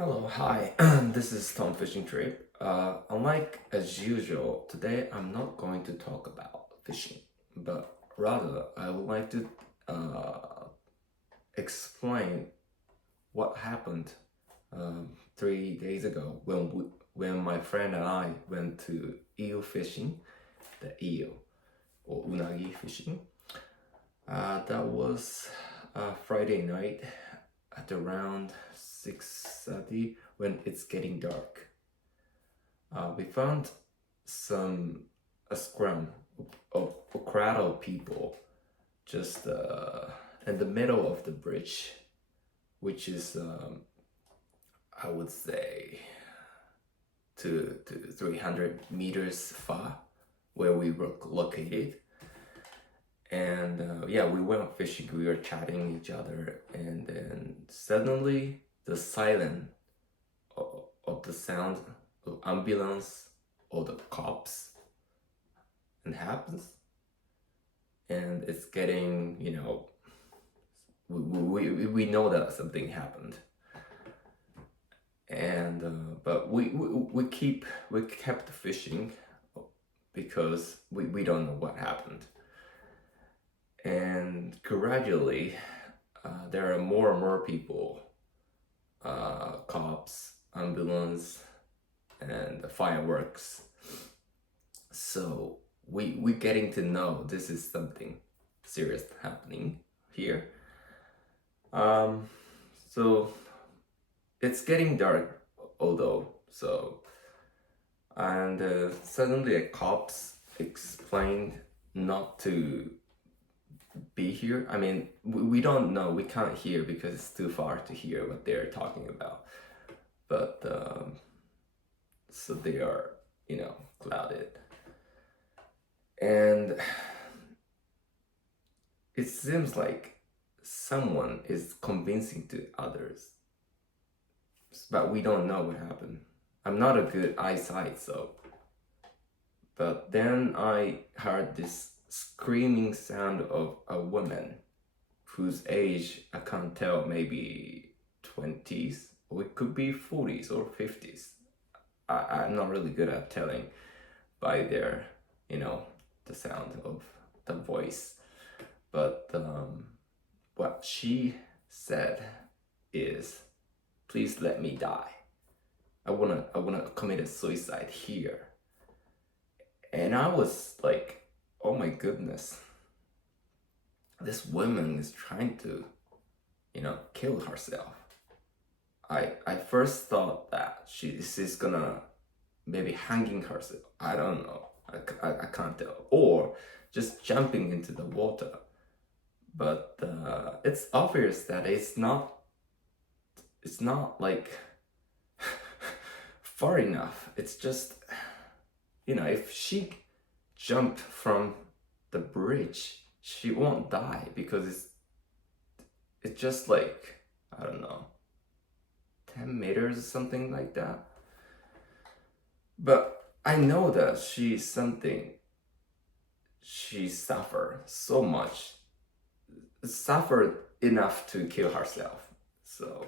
Hello, hi. This is Tom Fishing Trip. Unlike as usual, today I'm not going to talk about fishing, but rather I would like to explain what happened 3 days ago when my friend and I went to eel fishing, the eel or unagi fishing. That was Friday night at around 6:30 when it's getting dark. We found a scrum of a crowd of people just in the middle of the bridge, which is I would say to 300 meters far where we were located. And yeah, we went fishing, we were chatting each other, and then suddenly the silence of the sound of ambulance or the cops and happens, and it's getting, we know that something happened, and but we kept fishing because we don't know what happened. And gradually, there are more and more people, cops, ambulance, and fireworks. So we getting to know this is something serious happening here. So it's getting dark, although. So and suddenly a cops explained not to be here. I mean, we don't know, we can't hear because it's too far to hear what they're talking about. But so they are, clouded. And it seems like someone is convincing to others, but we don't know what happened. I'm not a good eyesight, so. But then I heard this screaming sound of a woman whose age I can't tell, maybe 20s, or it could be 40s or 50s. I'm not really good at telling by their, the sound of the voice. But what she said is, "Please let me die. I wanna commit a suicide here." And I was like, oh my goodness, this woman is trying to, kill herself. I first thought that she's gonna maybe hanging herself. I don't know. I can't tell. Or just jumping into the water. But it's obvious that it's not like far enough. It's just, if she jumped from the bridge, she won't die because it's just like, I don't know, 10 meters or something like that. But I know that she suffered so much, suffered enough to kill herself. So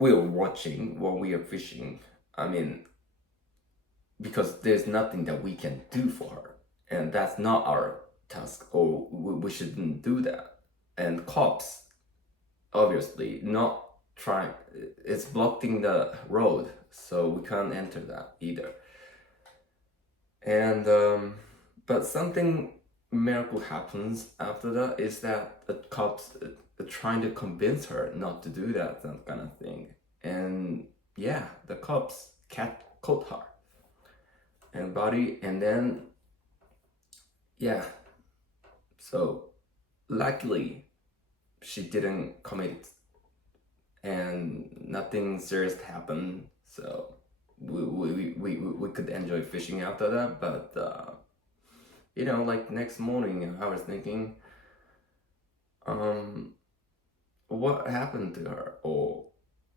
we are watching while we are fishing. I mean, because there's nothing that we can do for her, and that's not our task, or we shouldn't do that. And cops, obviously, not trying, it's blocking the road, so we can't enter that either. And but something miracle happens after that is that the cops are trying to convince her not to do that kind of thing. And yeah, the cops caught her and body, and then yeah, so luckily she didn't commit and nothing serious happened, so we could enjoy fishing after that. But like next morning I was thinking, what happened to her, or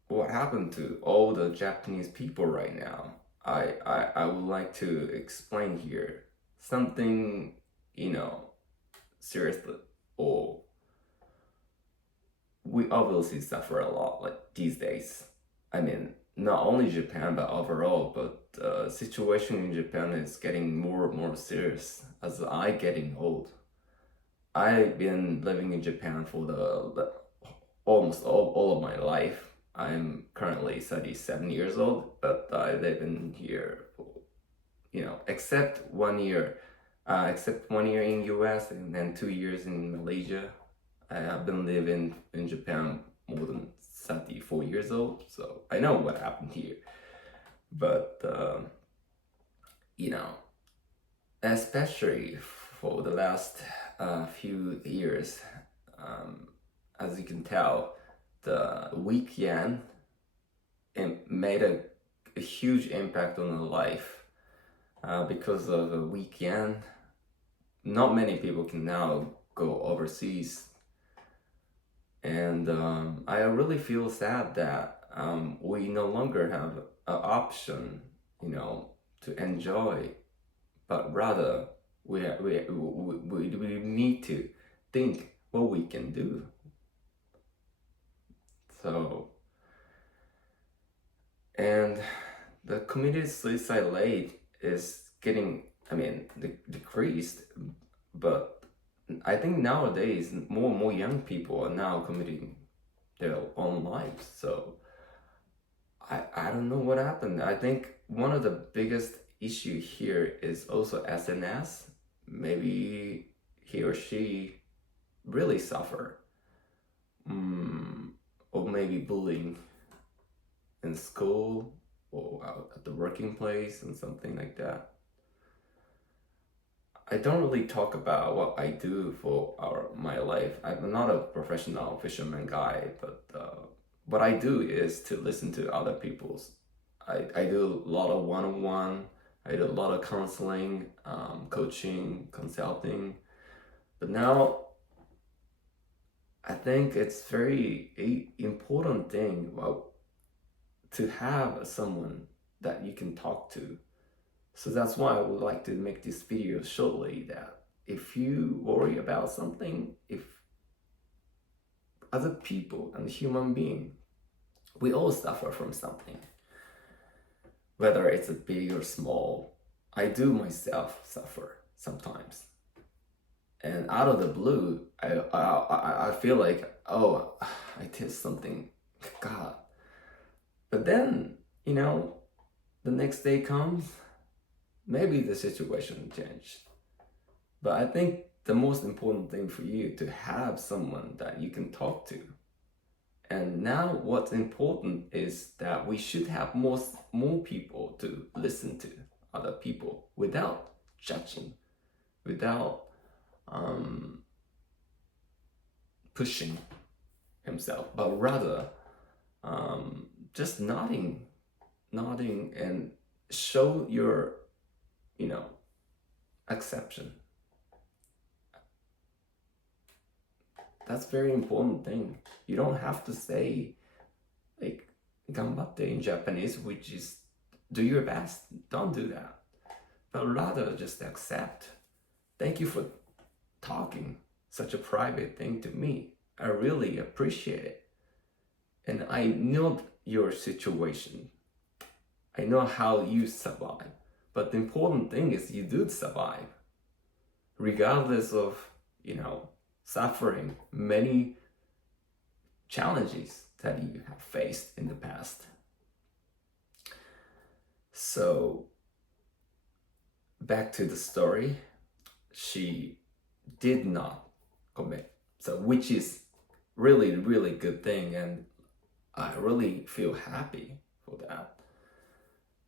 what happened to all the Japanese people right now? I would like to explain here something, seriously, or we obviously suffer a lot like these days. I mean, not only Japan but overall. But the situation in Japan is getting more and more serious as I getting old. I've been living in Japan for the almost all of my life. I'm currently 37 years old, but I live in here for, except 1 year in US and then 2 years in Malaysia. I have been living in Japan more than 34 years old, so I know what happened here. But you know, especially for the last few years, as you can tell, the weak yen made a huge impact on the life. Because of the weak yen, not many people can now go overseas. And I really feel sad that we no longer have an option, to enjoy, but rather we need to think what we can do. So, and the community suicide rate is getting, decreased, but I think nowadays more and more young people are now committing their own lives. So I don't know what happened. I think one of the biggest issue here is also SNS. Maybe he or she really suffer, or maybe bullying in school or out at the working place and something like that. I don't really talk about what I do for my life. I'm not a professional fisherman guy, but what I do is to listen to other people's. I do a lot of one-on-one. I do a lot of counseling, coaching, consulting. But now I think it's very important thing, to have someone that you can talk to. So that's why I would like to make this video shortly, that if you worry about something, if as a people and human being, we all suffer from something, whether it's a big or small. I do myself suffer sometimes, and out of the blue, I feel like, oh, I did something, God. But then, the next day comes, maybe the situation changed. But I think the most important thing for you to have someone that you can talk to. And now what's important is that we should have more people to listen to other people without judging, without pushing himself, but rather just nodding and show your acceptance. That's very important thing. You don't have to say like "ganbatte" in Japanese, which is do your best. Don't do that, but rather just accept. Thank you for talking such a private thing to me. I really appreciate it, and I know your situation. I know how you survive. But the important thing is you do survive, regardless of, suffering many challenges that you have faced in the past. So, back to the story, she did not commit. So, which is really, really good thing, and I really feel happy for that.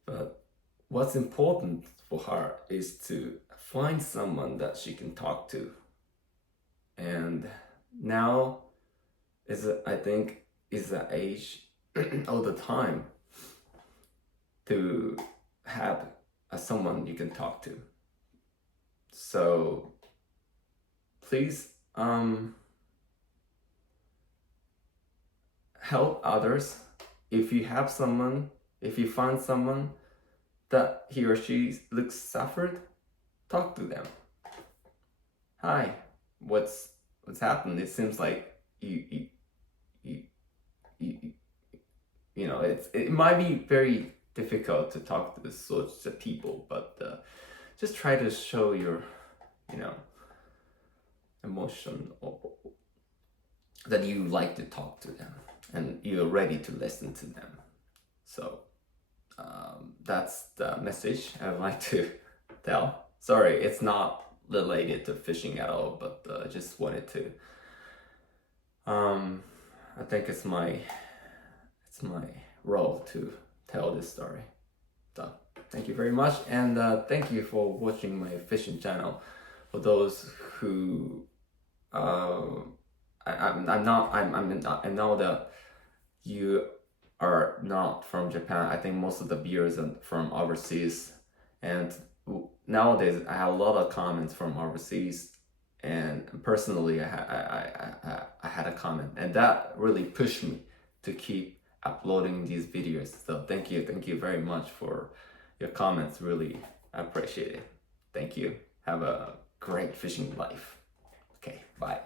But what's important for her is to find someone that she can talk to. And now I think is the age or the time to have someone you can talk to. So please help others. If you find someone that he or she looks suffered, talk to them. Hi, what's happened? It seems like you you know, it might be very difficult to talk to such people, but just try to show your, you know, emotion, or that you like to talk to them and you're ready to listen to them. So that's the message I'd like to tell. Sorry, it's not related to fishing at all, but I just wanted to. I think it's my role to tell this story. So thank you very much, and thank you for watching my fishing channel. For those who I know that you are not from Japan. I think most of the viewers are from overseas, and nowadays I have a lot of comments from overseas. And personally, I had a comment, and that really pushed me to keep uploading these videos. So thank you very much for your comments. Really appreciate it. Thank you. Have a great fishing life. Okay, bye.